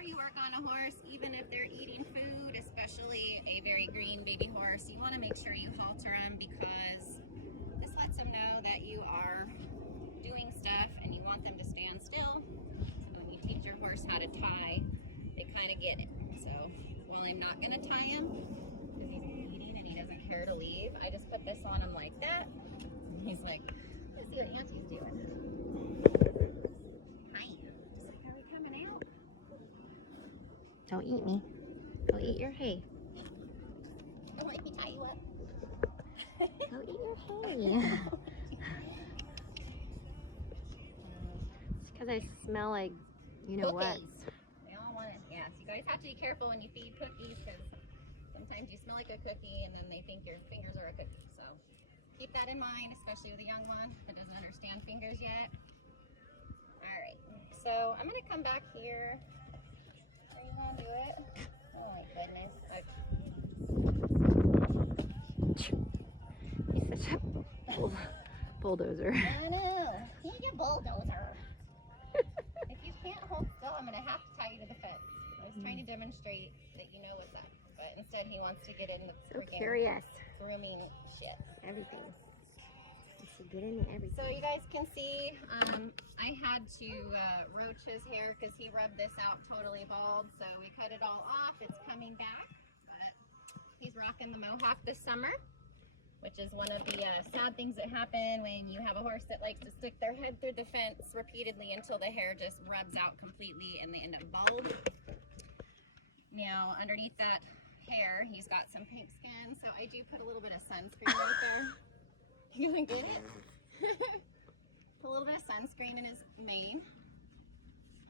before you work on a horse, even if they're eating food, especially a very green baby horse, you want to make sure you halter them, because this lets them know that you are doing stuff and you want them to stand still. So when you teach your horse how to tie, they kind of get it. So while I'm not going to tie him because he's eating and he doesn't care to leave, I just put this on him like that. He's like, let's see what Auntie's doing. Hi. Just like, are we coming out? Don't eat me. Go eat your hay. Don't let me tie you up. Go eat your hay. It's because I smell like, you know what. They all want it. Yeah, so you guys have to be careful when you feed cookies, because sometimes you smell like a cookie and then they think your fingers are a cookie. So keep that in mind, especially with a young one that doesn't understand fingers yet. All right, so I'm gonna come back here. Are you gonna do it? Oh my goodness. He's such a bulldozer. I know. He's a bulldozer. If you can't hold still, I'm gonna have to tie you to the fence. I was trying to demonstrate that you know what's up, but instead he wants to get in the curious grooming shit. Everything. So get into everything. So you guys can see, I had to roach his hair because he rubbed this out totally bald. So we cut it all off. It's coming back, but he's rocking the mohawk this summer, which is one of the sad things that happen when you have a horse that likes to stick their head through the fence repeatedly until the hair just rubs out completely and they end up bald. Now, underneath that hair, he's got some pink skin, so I do put a little bit of sunscreen right there. You gonna get it? Put a little bit of sunscreen in his mane.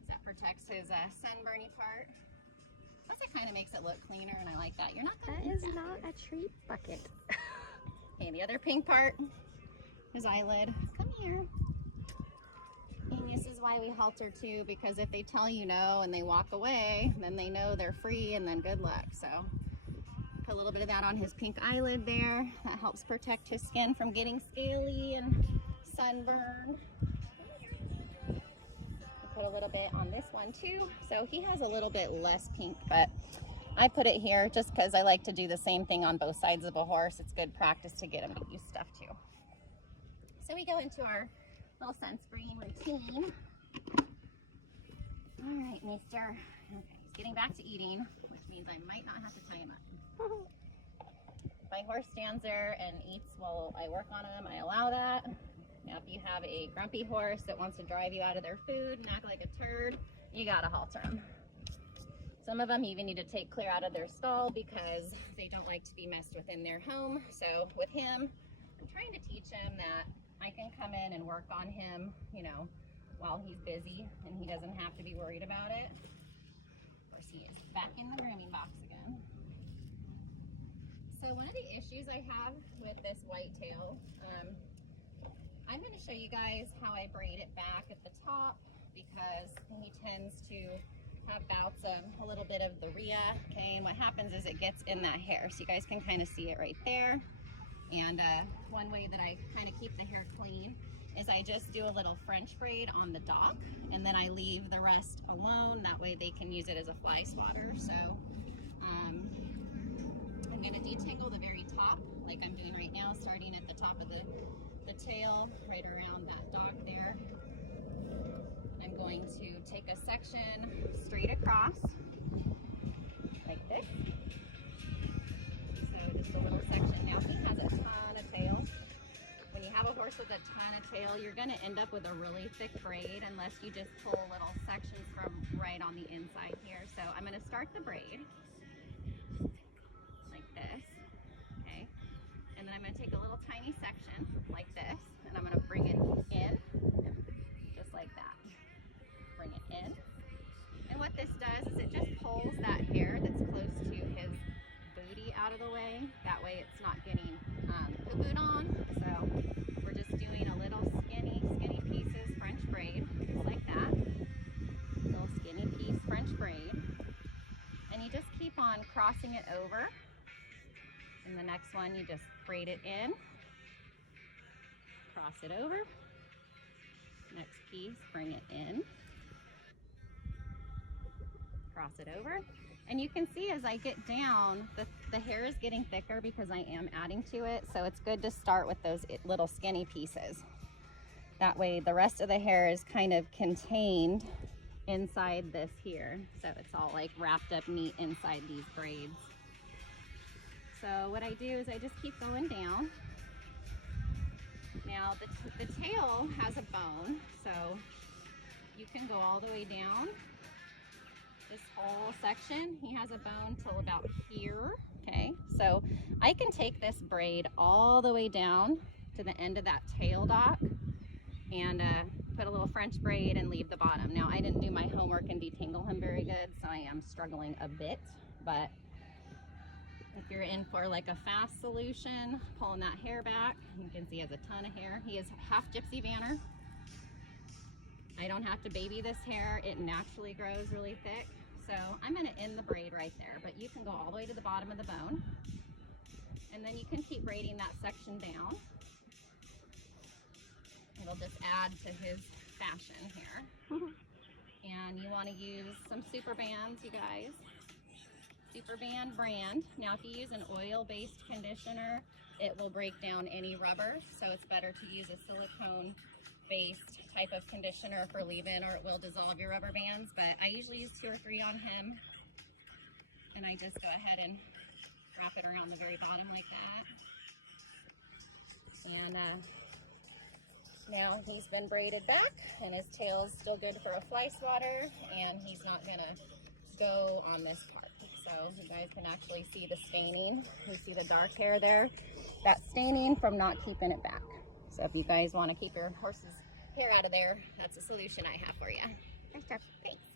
That protects his sunburny part. Plus, it kind of makes it look cleaner, and I like that. You're not gonna That is not a treat bucket. Okay, the other pink part, his eyelid. Come here. And this is why we halter too, because if they tell you no and they walk away, then they know they're free, and then good luck. So put a little bit of that on his pink eyelid there. That helps protect his skin from getting scaly and sunburned. Put a little bit on this one too. So he has a little bit less pink, but I put it here just because I like to do the same thing on both sides of a horse. It's good practice to get him to use stuff too. So we go into our little sunscreen routine. All right, mister. Okay, he's getting back to eating, which means I might not have to tie him up. My horse stands there and eats while I work on him. I allow that. Now, if you have a grumpy horse that wants to drive you out of their food and act like a turd, you gotta halter them. Some of them even need to take clear out of their stall because they don't like to be messed with in their home. So with him, I'm trying to teach him that I can come in and work on him, you know, while he's busy and he doesn't have to be worried about it. Of course, he is back in the grooming box again. So one of the issues I have with this whitetail, I'm going to show you guys how I braid it back at the top, because he tends to have bouts of a little bit of the rhea. Okay, and what happens is it gets in that hair. So you guys can kind of see it right there. And one way that I kind of keep the hair clean is I just do a little French braid on the dock, and then I leave the rest alone. That way they can use it as a fly swatter. So I'm going to detangle the very top, like I'm doing right now, starting at the top of the tail, right around that dock there. I'm going to take a section straight across, like this. So just a little section. Now he has a ton of tail. When you have a horse with a ton of tail, you're going to end up with a really thick braid unless you just pull little sections from right on the inside here. So I'm going to start the braid like this, okay? And then I'm going to take a little tiny section like this, and I'm going to bring it in, just like that. Bring it in. And what this does is it just pulls that hair that's close to his booty out of the way. That way it's not getting poo-pooed on. So we're just doing a little skinny pieces French braid, just like that. Little skinny piece French braid. And you just keep on crossing it over. And the next one, you just braid it in, cross it over. Next piece, bring it in, cross it over. And you can see as I get down, the hair is getting thicker because I am adding to it. So it's good to start with those little skinny pieces. That way the rest of the hair is kind of contained inside this here. So it's all like wrapped up neat inside these braids. So what I do is I just keep going down. Now the tail has a bone, so you can go all the way down this whole section. He has a bone till about here. Okay, so I can take this braid all the way down to the end of that tail dock and put a little French braid and leave the bottom. Now I didn't do my homework and detangle him very good, so I am struggling a bit, but if you're in for like a fast solution, pulling that hair back, you can see he has a ton of hair. He is half gypsy vanner. I don't have to baby this hair. It naturally grows really thick. So I'm gonna end the braid right there, but you can go all the way to the bottom of the bone. And then you can keep braiding that section down. It'll just add to his fashion here. And you wanna use some super bands, you guys. Super Band brand. Now if you use an oil-based conditioner, it will break down any rubber, so it's better to use a silicone-based type of conditioner for leave-in, or it will dissolve your rubber bands. But I usually use 2 or 3 on him, and I just go ahead and wrap it around the very bottom like that. And now he's been braided back, and his tail is still good for a fly swatter, and he's not gonna go on this part. So you guys can actually see the staining. You see the dark hair there? That's staining from not keeping it back. So if you guys want to keep your horse's hair out of there, that's a solution I have for you. Nice job. Thanks.